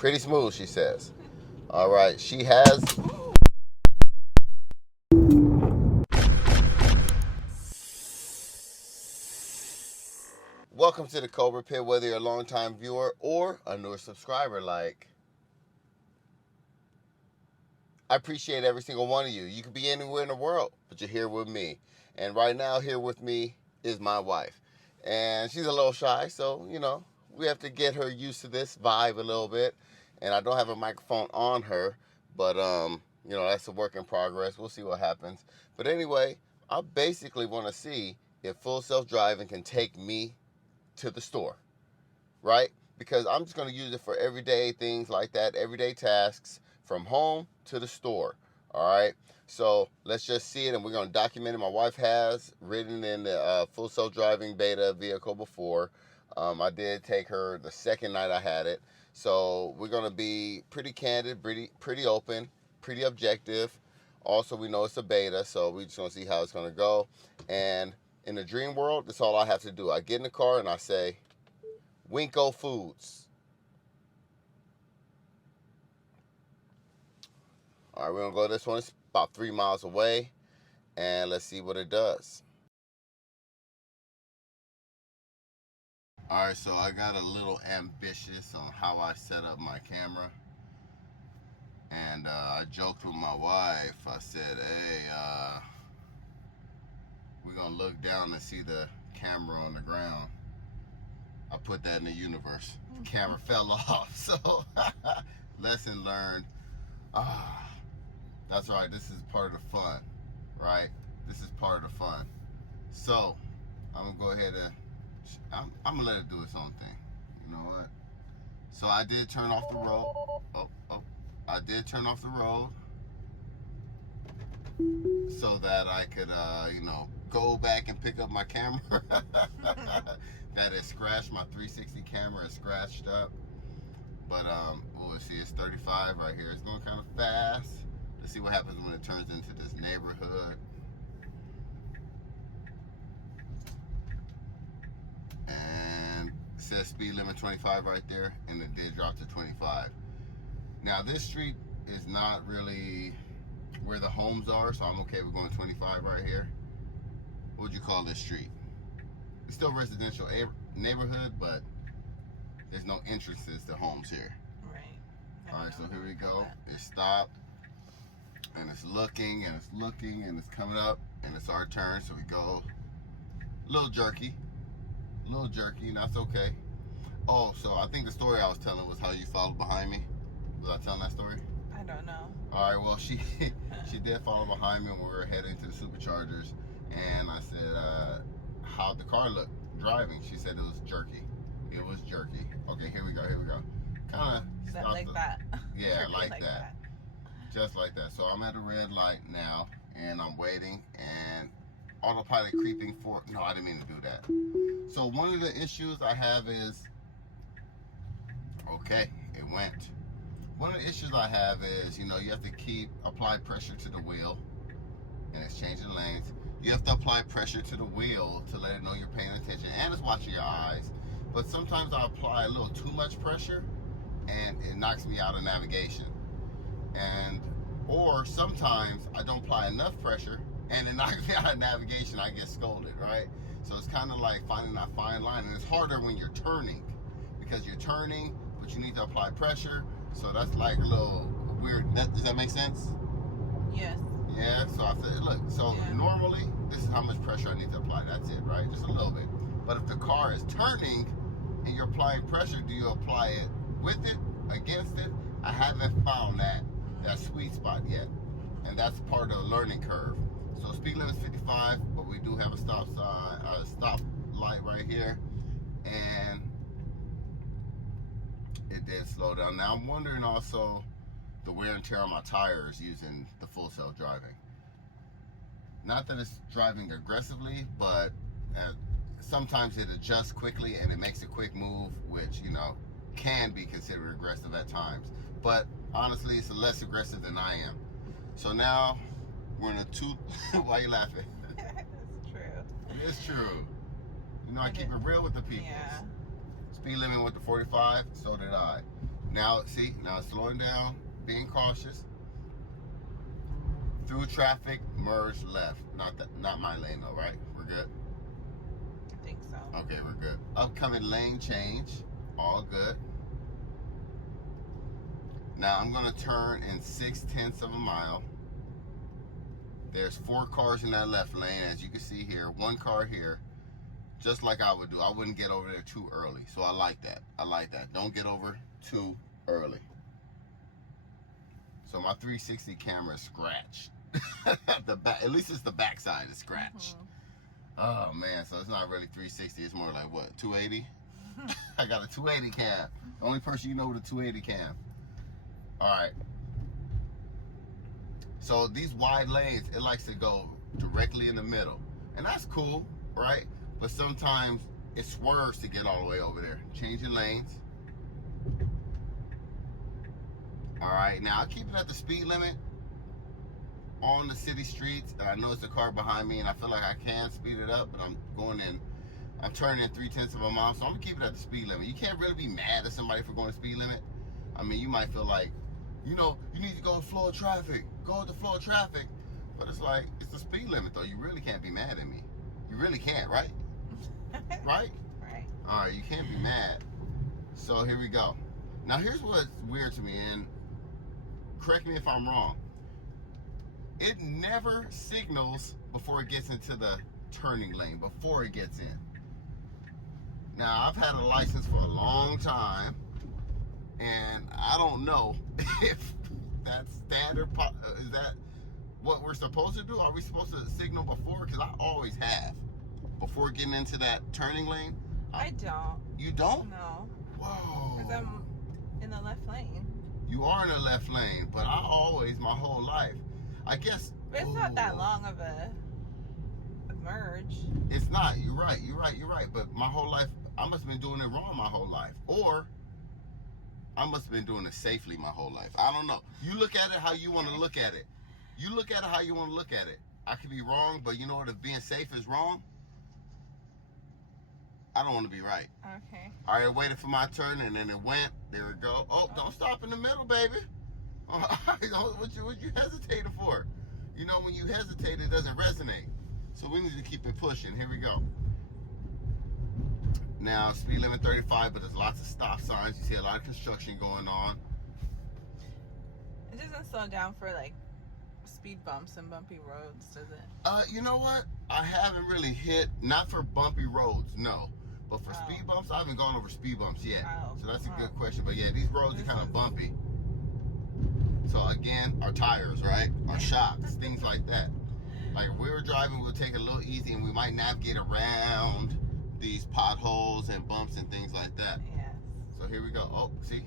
Pretty smooth, she says. All right, she has. Welcome to the Cobra Pit, whether you're a long-time viewer or a newer subscriber. I appreciate every single one of you. You could be anywhere in the world, but you're here with me. And right now, here with me is my wife. And she's a little shy, so, we have to get her used to this vibe a little bit. And I don't have a microphone on her, but, that's a work in progress. We'll see what happens. But anyway, I basically want to see if full self-driving can take me to the store, right? Because I'm just going to use it for everyday things like that, everyday tasks, from home to the store. All right, so let's just see it, and we're going to document it. My wife has ridden in the full self-driving beta vehicle before. I did take her the second night I had it, so we're going to be pretty candid, pretty open, pretty objective. Also, we know it's a beta, so we're just going to see how it's going to go. And in the dream world, that's all I have to do. I get in the car and I say, Winko Foods. All right, we're going to go this one. It's about 3 miles away, and let's see what it does. All right, so I got a little ambitious on how I set up my camera, and I joked with my wife. I said, hey, we're going to look down and see the camera on the ground. I put that in the universe. The camera fell off, so lesson learned. That's right, this is part of the fun, right? This is part of the fun. So, I'm going to go ahead and, I'm going to let it do its own thing. You know what? So I did turn off the road. I did turn off the road so that I could, go back and pick up my camera. That is scratched. My 360 camera is scratched up. But, let's see, it's 35 right here. It's going kind of fast. Let's see what happens when it turns into this neighborhood. And it says speed limit 25 right there, and it did drop to 25. Now, this street is not really where the homes are, so I'm okay with going 25 right here. What would you call this street? It's still residential neighborhood, but there's no entrances to homes here. Right. All right, so here we go. It stopped, and it's looking, and it's looking, and it's coming up, and it's our turn. So we go a little jerky, and that's okay. Oh, so I think the story I was telling was how you followed behind me. Was I telling that story? I don't know. All right, well, she did follow behind me when we were heading to the superchargers, and I said, how'd the car look driving? She said it was jerky. It was jerky. Okay, here we go. Kind of like that. Yeah, like that. Just like that. So I'm at a red light now, and I'm waiting, and autopilot creeping for. No, I didn't mean to do that. So one of the issues I have is, okay, it went. One of the issues I have is, you have to apply pressure to the wheel, and it's changing lanes. You have to apply pressure to the wheel to let it know you're paying attention, and it's watching your eyes. But sometimes I apply a little too much pressure, and it knocks me out of navigation. Or sometimes I don't apply enough pressure, and it knocks me out of navigation. I get scolded, right? So it's kind of like finding that fine line, and it's harder when you're turning, because you're turning, but you need to apply pressure. So that's like a little weird. Does that make sense? Yes. Yeah, so I said, look, normally this is how much pressure I need to apply. That's it, right? Just a little bit. But if the car is turning and you're applying pressure, do you apply it with it, against it? I haven't found that sweet spot yet. And that's part of the learning curve. So speed limit is 55, but we do have a stop light right here. And it did slow down. Now I'm wondering also the wear and tear on my tires using the full self-driving. Not that it's driving aggressively, but sometimes it adjusts quickly and it makes a quick move, which, can be considered aggressive at times. But honestly, it's less aggressive than I am. So now we're in a two. Why are you laughing? It's true. It is true. I keep it real with the people. Yeah. Speed limit went to 45, so did I. Now, see, now it's slowing down, being cautious. Through traffic, merge left. Not my lane though, right? We're good. I think so. Okay, we're good. Upcoming lane change, all good. Now I'm gonna turn in 6/10 of a mile. There's 4 cars in that left lane, as you can see here. 1 car here, just like I would do. I wouldn't get over there too early, so I like that. I like that. Don't get over too early. So my 360 camera is scratched. The back, at least it's the back side is scratched. Oh man, so it's not really 360. It's more like what, 280? I got a 280 cam. The only person you know with a 280 cam. All right. So these wide lanes, it likes to go directly in the middle, and that's cool, right? But sometimes it swerves to get all the way over there. Changing lanes. All right, now I keep it at the speed limit on the city streets. I know it's a car behind me, and I feel like I can speed it up, but I'm turning in 3/10 of a mile, so I'm gonna keep it at the speed limit. You can't really be mad at somebody for going the speed limit. I mean, you might feel like, you know, you need to go with flow of traffic. Go with the flow of traffic. But it's like, it's the speed limit, though. You really can't be mad at me. You really can't, right? Right? Right. All right, you can't be mad. So here we go. Now, here's what's weird to me, and correct me if I'm wrong. It never signals before it gets into the turning lane, before it gets in. Now, I've had a license for a long time, and I don't know if that's standard. Is that what we're supposed to do? Are we supposed to signal before? Because I always have. Before getting into that turning lane. I don't. You don't? No. Whoa. Because I'm in the left lane. You are in the left lane, but I always, my whole life, I guess. But it's not that long of a merge. It's not. You're right. You're right. You're right. But my whole life, I must have been doing it wrong my whole life. Or I must have been doing it safely my whole life. I don't know. You look at it how you want to look at it. You look at it how you want to look at it. I could be wrong, but you know what? If being safe is wrong, I don't want to be right. Okay. All right, waited for my turn, and then it went. There we go. Oh, don't stop in the middle, baby. What you hesitated for? You know, when you hesitate, it doesn't resonate. So we need to keep it pushing. Here we go. Now, speed limit 35, but there's lots of stop signs. You see a lot of construction going on. It doesn't slow down for like speed bumps and bumpy roads, does it? You know what? I haven't really hit, not for bumpy roads, no. But for speed bumps, I haven't gone over speed bumps yet. So that's a good question. But yeah, these roads are kind of bumpy. So again, our tires, right? Our shocks, things like that. Like if we were driving, we'll take it a little easy, and we might navigate around these potholes and bumps and things like that. Yes. So here we go. Oh, see,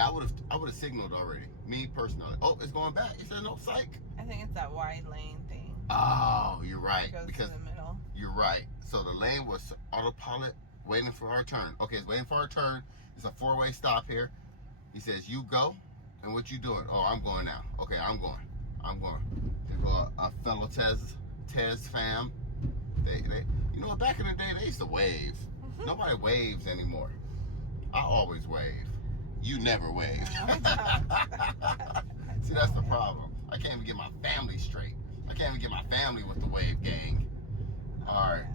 I would have signaled already. Me personally. Oh, it's going back. It says no, psych. I think it's that wide lane thing. Oh, you're right. It goes Because to the middle. you're right. So the lane was autopilot, waiting for our turn. Okay, it's waiting for our turn. It's a 4-way stop here. He says, "You go." And what you doing? Oh, I'm going now. Okay, I'm going. There go a fellow Tez fam. They, you know, back in the day, they used to wave. Nobody waves anymore. I always wave. You never wave. See, that's the problem. I can't even get my family straight. I can't even get my family with the wave gang. All right.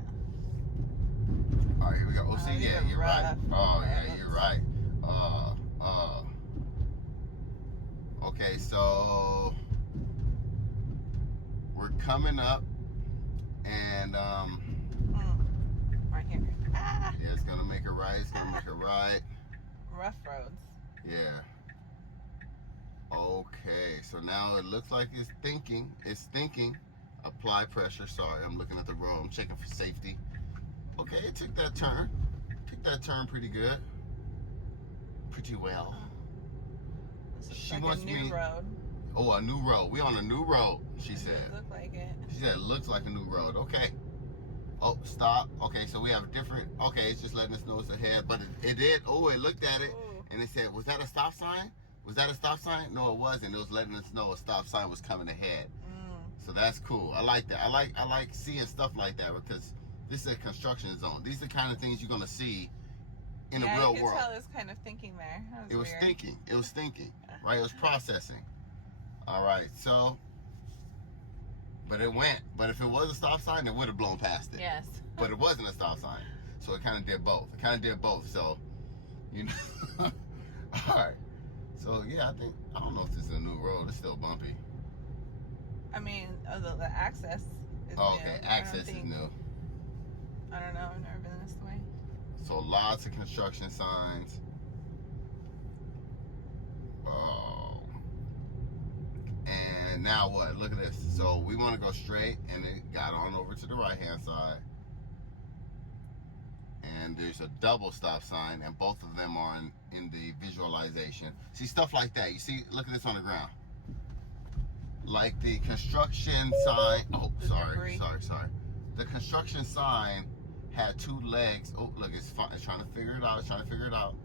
All right, here we go. Oh, see, yeah, you're right. Oh, yeah, you're right. Okay, so we're coming up, and right here. Ah! Yeah, it's gonna make it right. It's gonna make it right. Rough roads. Yeah. Okay, so now it looks like it's thinking. It's thinking. Apply pressure. Sorry, I'm looking at the road. I'm checking for safety. Okay, it took that turn. Took that turn pretty good. Pretty well. This is She like wants a new me- road. Oh, a new road. We on a new road, she It said. look like it. She said it looks like a new road. Okay. Oh, stop. Okay, so we have a different. Okay, it's just letting us know it's ahead. But it did. Oh, it looked at it and it said, "Was that a stop sign? Was that a stop sign?" No, it wasn't. It was letting us know a stop sign was coming ahead. So that's cool. I like that. I like seeing stuff like that because this is a construction zone. These are the kind of things you're gonna see in the Yeah, real you can world. tell it was kind of thinking there. That It was weird. thinking. It was thinking. Right? It was processing. All right. So, but it went. But if it was a stop sign, it would have blown past it. Yes. But it wasn't a stop sign. So it kind of did both. It kind of did both. So, you know. All right. So, yeah, I don't know if this is a new road. It's still bumpy. I mean, the access is Oh, new. okay. I Access is new. don't know. I've never been this way. So lots of construction signs. Oh. And now what? Look at this. So we want to go straight, and it got on over to the right-hand side. And there's a double stop sign, and both of them are in the visualization. See, stuff like that. You see, look at this on the ground. Like the construction sign. Oh, sorry. The construction sign had two legs. Oh, look, it's trying to figure it out.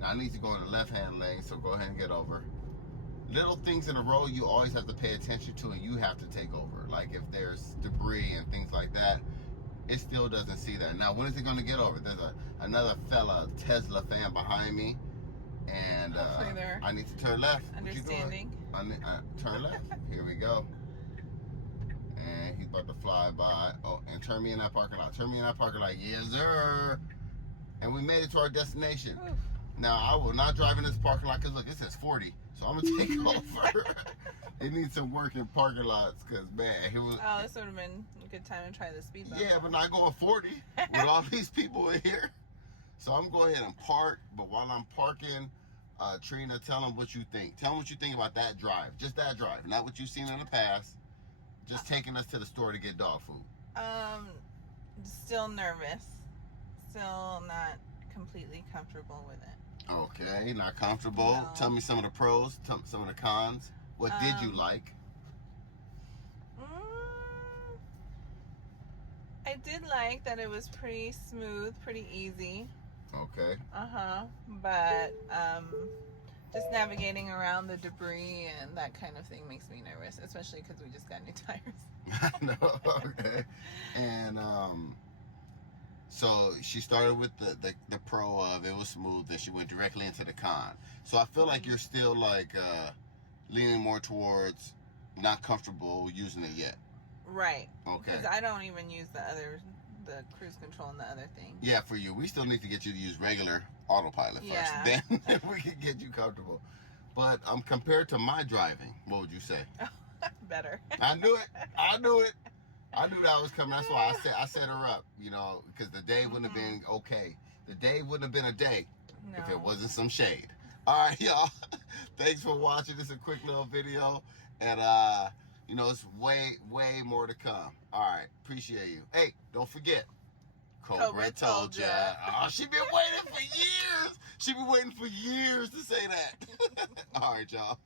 Now I need to go in the left-hand lane, so go ahead and get over. Little things in the road you always have to pay attention to, and you have to take over. Like if there's debris and things like that, it still doesn't see that. Now, when is it going to get over? There's another fella, Tesla fan behind me, and I need to turn left. Understanding. What you doing? Turn left. Here we go. And he's about to fly by. Oh, and turn me in that parking lot. Yes, sir. And we made it to our destination. Oof. Now, I will not drive in this parking lot because, look, it says 40. So I'm going to take over. It needs some work in parking lots because, man, it was... Oh, this would have been a good time to try the speed bump. Yeah, but not going 40 with all these people in here. So I'm going to go ahead and park. But while I'm parking, Trina, tell them what you think. Tell them what you think about that drive. Just that drive. Not what you've seen in the past. Just taking us to the store to get dog food. Still nervous. Still not completely comfortable with it. Okay, not comfortable. No. Tell me some of the pros, some of the cons. What did you like? I did like that it was pretty smooth, pretty easy. Okay. But just navigating around the debris and that kind of thing makes me nervous, especially because we just got new tires. No, okay. And so she started with the pro of it was smooth, then she went directly into the con. So I feel like you're still like leaning more towards not comfortable using it yet. Right. Okay. Because I don't even use the cruise control and the other thing. Yeah, for you. We still need to get you to use regular autopilot first. Yeah. Then we can get you comfortable. But compared to my driving, what would you say? Better. I knew it. I knew that was coming. That's why I set her up, you know, because the day wouldn't have been okay. The day wouldn't have been a day if it wasn't some shade. All right, y'all. Thanks for watching. This is a quick little video. And, you know, it's way, way more to come. All right. Appreciate you. Hey, don't forget. Cobra told ya. Oh, she been waiting for years. She been waiting for years to say that. All right, y'all.